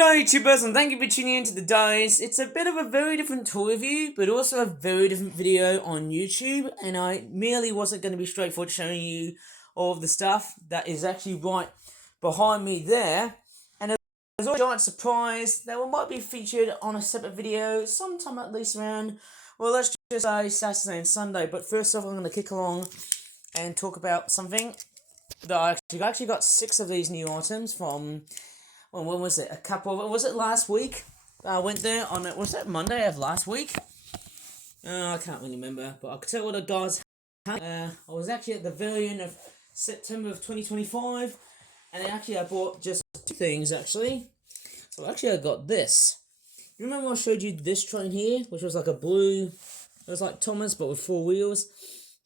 G'day YouTubers, and thank you for tuning in to the Dice. It's a bit of a very different toy review, but also a very different video on YouTube, and I merely wasn't going to be straightforward showing you all of the stuff that is actually right behind me there. And as a giant surprise, that might be featured on a separate video sometime at least around, well, let's just say Saturday and Sunday. But first off, I'm going to kick along and talk about something that I actually got 6 of these new items from. Well, when was it? Was it last week? I went there on it. Was that Monday of last week? I can't really remember, but I could tell what the guys had. I was actually at the very end of September of 2025, and I bought just 2 things actually. So I got this. You remember I showed you this train here, which was like a blue. It was like Thomas, but with 4 wheels,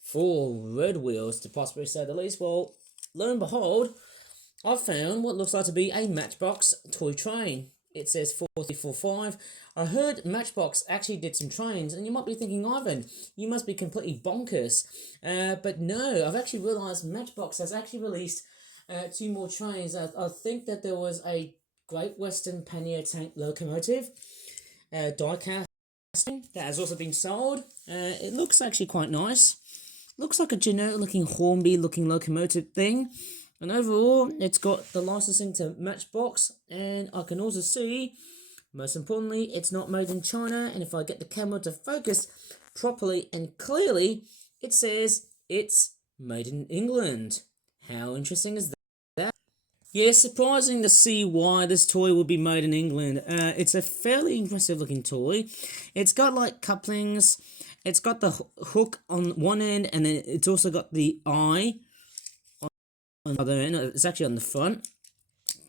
4 red wheels to possibly say the least. Well, lo and behold, I found what looks like to be a Matchbox toy train. It says 4345. I heard Matchbox actually did some trains, and you might be thinking, Ivan, you must be completely bonkers. But no, I've actually realised Matchbox has actually released 2 more trains. I think that there was a Great Western Pannier Tank locomotive, die-cast, that has also been sold. It looks actually quite nice. Looks like a generic-looking Hornby-looking locomotive thing. And overall, it's got the licensing to Matchbox, and I can also see, most importantly, it's not made in China, and if I get the camera to focus properly and clearly, it says it's made in England. How interesting is that? Yeah, surprising to see why this toy will be made in England. It's a fairly impressive looking toy. It's got like couplings, it's got the hook on one end, and then it's also got the eye on the other end. It's actually on the front.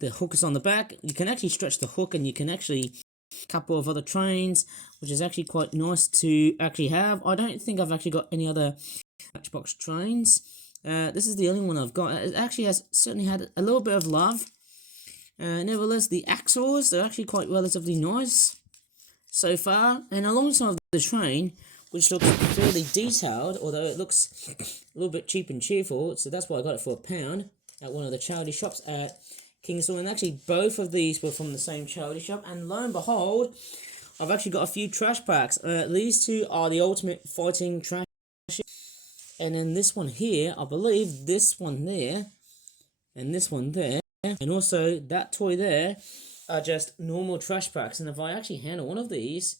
The hook is on the back. You can actually stretch the hook, and you can actually a couple of other trains, which is actually quite nice to actually have. I don't think I've actually got any other Matchbox trains. This is the only one I've got. It actually has certainly had a little bit of love. Nevertheless, the axles, they're actually quite relatively nice so far. And alongside the train, which looks fairly detailed, although it looks a little bit cheap and cheerful, so that's why I got it for £1 at one of the charity shops at Kingston. And actually, both of these were from the same charity shop, and lo and behold, I've actually got a few trash packs. These 2 are the Ultimate Fighting Trash, and then this one here, I believe this one there, and this one there, and also that toy there, are just normal trash packs. And if I actually handle one of these,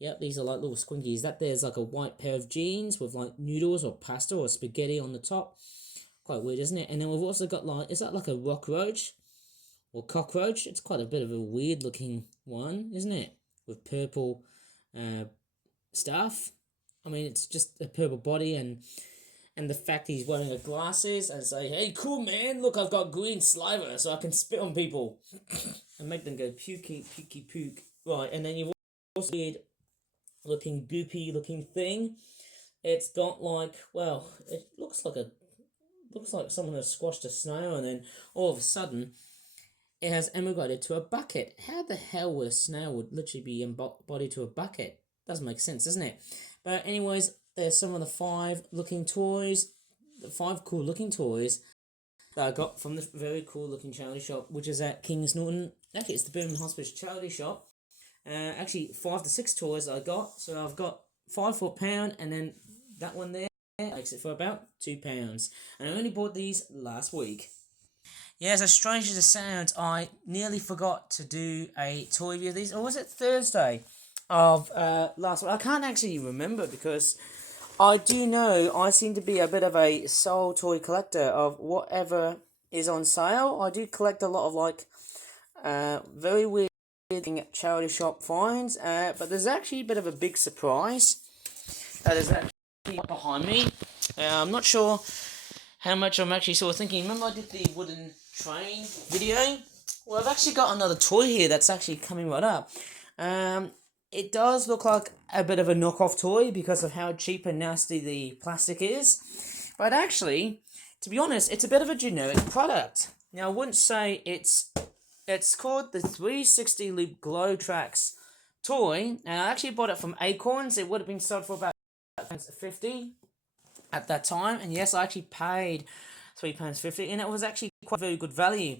yep, these are like little squinkies. That there's like a white pair of jeans with like noodles or pasta or spaghetti on the top. Quite weird, isn't it? And then we've also got like, is that like a rockroach or cockroach? It's quite a bit of a weird looking one, isn't it? With purple stuff. I mean, it's just a purple body, and the fact he's wearing a glasses and say, hey, cool man, look, I've got green saliva so I can spit on people and make them go pukey, pukey, puke. Right, and then you've also weird looking goopy looking thing. It's got like, well, it looks like someone has squashed a snail, and then all of a sudden it has emigrated to a bucket. How the hell would a snail would literally be embodied to a bucket? Doesn't make sense, doesn't it? But anyways, there's some of the 5 looking toys, the 5 cool looking toys that I got from this very cool looking charity shop, which is at Kings Norton. Actually, it's the Birmingham Hospice charity shop. Actually, 5 to 6 toys I got. So I've got 5 for £1, and then that one there makes it for about £2. And I only bought these last week. Yeah, as strange as it sounds, I nearly forgot to do a toy review of these. Or was it Thursday of last week? I can't actually remember, because I do know I seem to be a bit of a soul toy collector of whatever is on sale. I do collect a lot of like very weird charity shop finds, but there's actually a bit of a big surprise that is actually behind me. I'm not sure how much I'm actually sort of thinking. Remember I did the wooden train video? Well, I've actually got another toy here that's actually coming right up. It does look like a bit of a knockoff toy because of how cheap and nasty the plastic is, but actually, to be honest, it's a bit of a generic product. Now, I wouldn't say it's called the 360 Loop Glow Tracks toy, and I actually bought it from Acorns. It would have been sold for about £50 at that time, and yes, I actually paid £3.50, and it was actually quite very good value.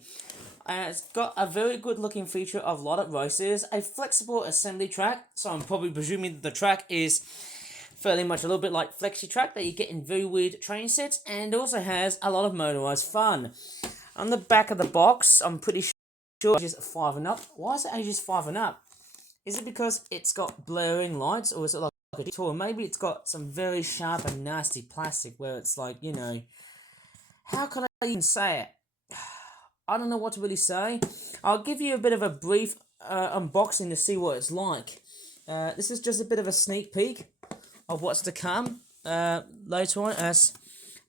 It's got a very good looking feature of a lot of races, a flexible assembly track, so I'm probably presuming that the track is fairly much a little bit like flexi track that you get in very weird train sets, and also has a lot of motorized fun. On the back of the box, I'm pretty sure ages 5 and up. Why is it ages 5 and up? Is it because it's got blaring lights, or is it like a toy? Maybe it's got some very sharp and nasty plastic where it's like, you know, how can I even say it? I don't know what to really say. I'll give you a bit of a brief unboxing to see what it's like. This is just a bit of a sneak peek of what's to come later on. As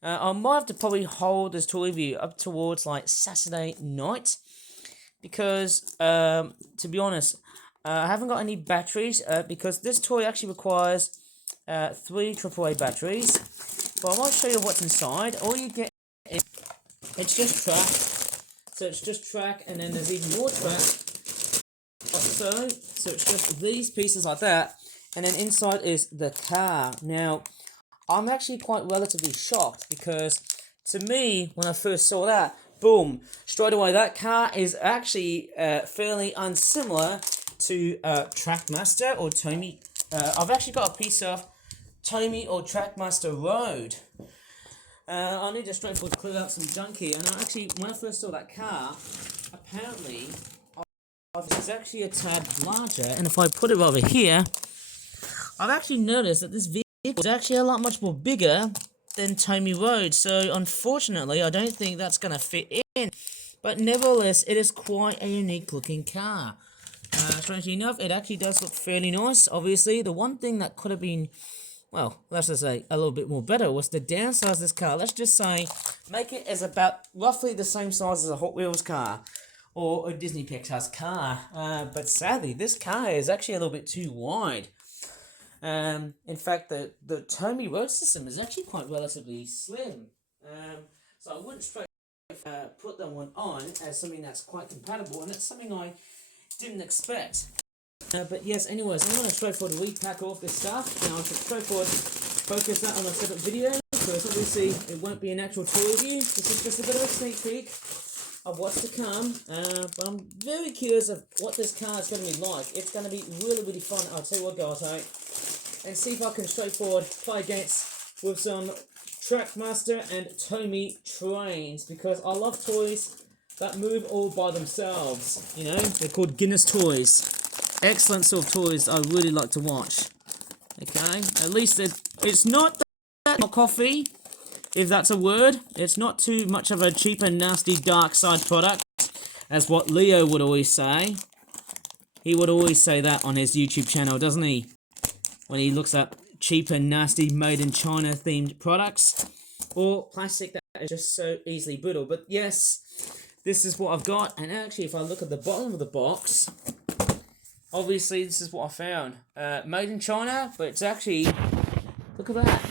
I might have to probably hold this toy review up towards like Saturday night, because to be honest, I haven't got any batteries because this toy actually requires 3 AAA batteries. But I want to show you what's inside. All you get is, it's just track. So it's just track, and then there's even more track. So it's just these pieces like that, and then inside is the car. Now, I'm actually quite relatively shocked because to me, when I first saw that, boom, straight away, that car is actually fairly unsimilar to Trackmaster or Tomy. I've actually got a piece of Tomy or Trackmaster Road. I need to straightforward clear out some junk here. And actually, when I first saw that car, apparently, it's actually a tad larger. And if I put it over here, I've actually noticed that this vehicle is actually a lot much more bigger than Tomy Road. So, unfortunately, I don't think that's going to fit in. But nevertheless, it is quite a unique looking car. Strangely enough, it actually does look fairly nice. Obviously, the one thing that could have been, well, let's just say a little bit more better was to downsize this car. Let's just say make it as about roughly the same size as a Hot Wheels car or a Disney Pixar's car. But sadly, this car is actually a little bit too wide. In fact, the Tomy Road system is actually quite relatively slim. So I wouldn't straight put that one on as something that's quite compatible, and it's something I didn't expect. But yes, anyways, I'm going to straightforward repack off this stuff. Now I should straightforward focus that on a separate video, because obviously it won't be an actual toy review. This is just a bit of a sneak peek of what's to come. But I'm very curious of what this car is going to be like. It's going to be really, really fun. I'll tell you what, guys, and see if I can straightforward play against with some Trackmaster and Tomy trains, because I love toys that move all by themselves. You know, they're called Guinness toys. Excellent sort of toys I really like to watch. Okay, at least it's not that coffee, if that's a word. It's not too much of a cheap and nasty dark side product, as what Leo would always say. He would always say that on his YouTube channel, doesn't he? When he looks at cheap and nasty made in China themed products, or plastic that is just so easily brittle. But yes, this is what I've got. And actually, if I look at the bottom of the box, obviously this is what I found. Made in China, but it's actually, look at that.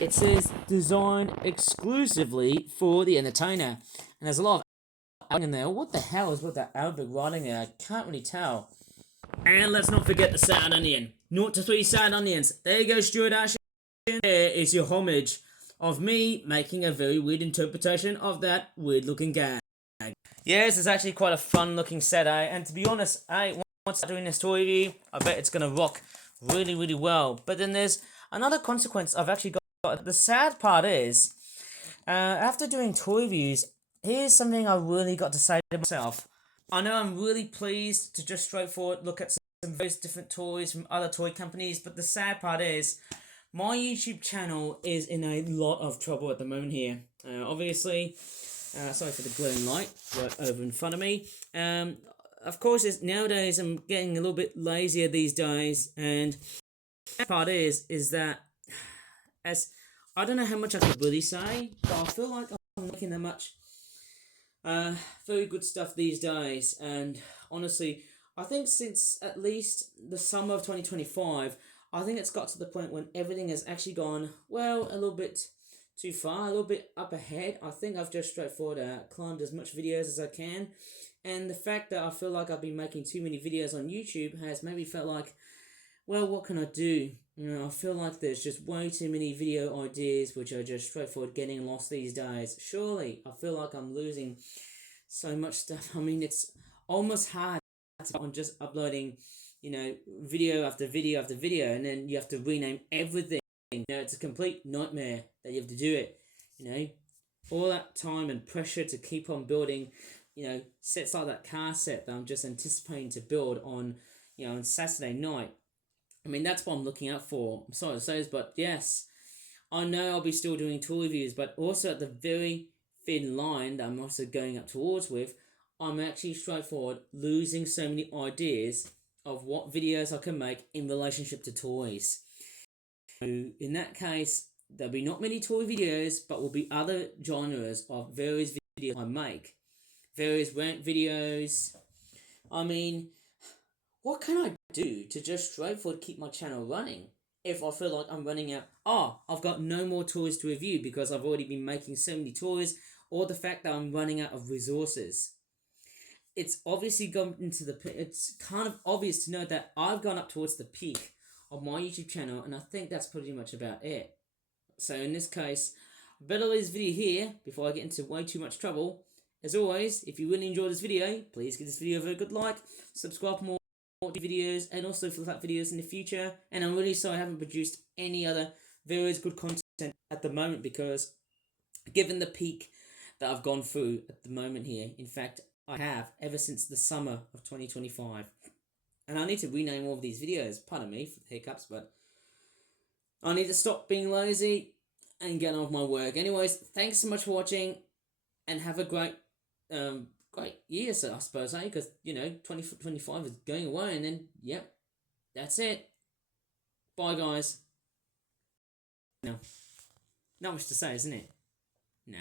It says designed exclusively for the entertainer. And there's a lot of in there. What the hell is with that Arabic writing there? I can't really tell. And let's not forget the sad onion. 0 to 3 sad onions. There you go, Stuart Ashton. There is your homage of me making a very weird interpretation of that weird looking gag. Yes, it's actually quite a fun looking set, and to be honest, once I'm doing this toy review, I bet it's going to rock really, really well. But then there's another consequence I've actually got. The sad part is, after doing toy reviews, here's something I really got to say to myself. I know I'm really pleased to just straightforward look at some various different toys from other toy companies, but the sad part is, my YouTube channel is in a lot of trouble at the moment here. Obviously, sorry for the glaring light right over in front of me. Of course, nowadays I'm getting a little bit lazier these days, and the part is that, as I don't know how much I could really say, but I feel like I'm making that much very good stuff these days. And honestly, I think since at least the summer of 2025, I think it's got to the point when everything has actually gone, well, a little bit too far, a little bit up ahead. I think I've just straightforward climbed as much videos as I can. And the fact that I feel like I've been making too many videos on YouTube has maybe felt like, well, what can I do? You know, I feel like there's just way too many video ideas which are just straightforward getting lost these days. Surely, I feel like I'm losing so much stuff. I mean, it's almost hard on just uploading, video after video after video, and then you have to rename everything. It's a complete nightmare that you have to do it. All that time and pressure to keep on building, sets like that car set that I'm just anticipating to build on Saturday night. I mean, that's what I'm looking out for. I'm sorry to say this, but yes, I know I'll be still doing tool reviews, but also at the very thin line that I'm also going up towards with, I'm actually straightforward losing so many ideas of what videos I can make in relationship to toys. So in that case, there'll be not many toy videos, but will be other genres of various videos I make. Various rant videos. I mean, what can I do to just straightforward keep my channel running? If I feel like I'm running out, I've got no more toys to review because I've already been making so many toys, or the fact that I'm running out of resources. It's obviously gone into it's kind of obvious to know that I've gone up towards the peak of my YouTube channel, and I think that's pretty much about it. So in this case, I better leave this video here before I get into way too much trouble. As always, if you really enjoyed this video, please give this video a very good like, subscribe for more videos, and also for that videos in the future. And I'm really sorry I haven't produced any other various good content at the moment, because given the peak that I've gone through at the moment here, in fact I have ever since the summer of 2025, and I need to rename all of these videos. Pardon me for the hiccups, but I need to stop being lazy and get on with my work. Anyways, thanks so much for watching, and have a great great year, so I suppose, because 2025 is going away, and then yep, that's it. Bye guys. Now, not much to say, isn't it? Nah.